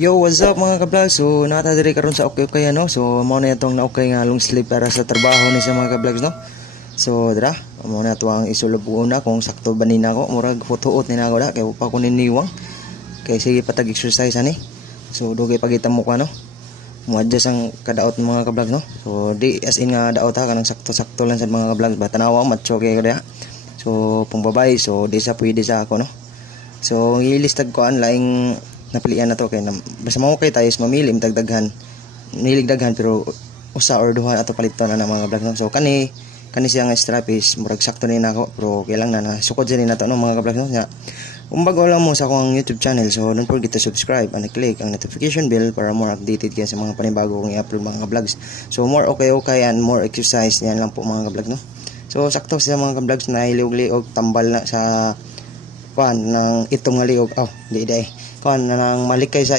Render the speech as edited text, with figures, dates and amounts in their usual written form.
Yo, what's up mga ka-vlog? So, nakatadiri karon sa okay no. So, mo na itong na-okay nga long sleeve para sa trabaho ni sa mga ka-vlogs no. So, dira, mo na to ang isulog una kung sakto ba nina ko. Murag futuot ni nako da kay pa ko niniwang. Kay sige patag exercise ani. So, dugay pagita mo ko no. Mo-adjust ang kadaot ng mga ka-vlog no. So, di as in nga daot ha kanang sakto-sakto lang sa mga ka-vlog ba tanawa macho kay kada. So, pang babae so di sa pwede sa ako no. So, ilistag ko ang laing napilian na to kay basta mo kay tayo mamili dagdaghan nilig daghan pero usa or duha ato paliton na mga vlog no. So kani siya nga strap is murag sakto ni nako pero kailang na sukod din nato no mga vlog no nya. Kung bago lang mo sa akong YouTube channel so don't forget to subscribe and click ang notification bell para more updated kayo sa mga panibago kong i-upload mga vlogs. So more okay and more exercise yan lang po mga vlog no. So sakto sa mga vlogs na iliog-liog tambal na sa kuan ng itong nga liog di kuan na nang malikay sa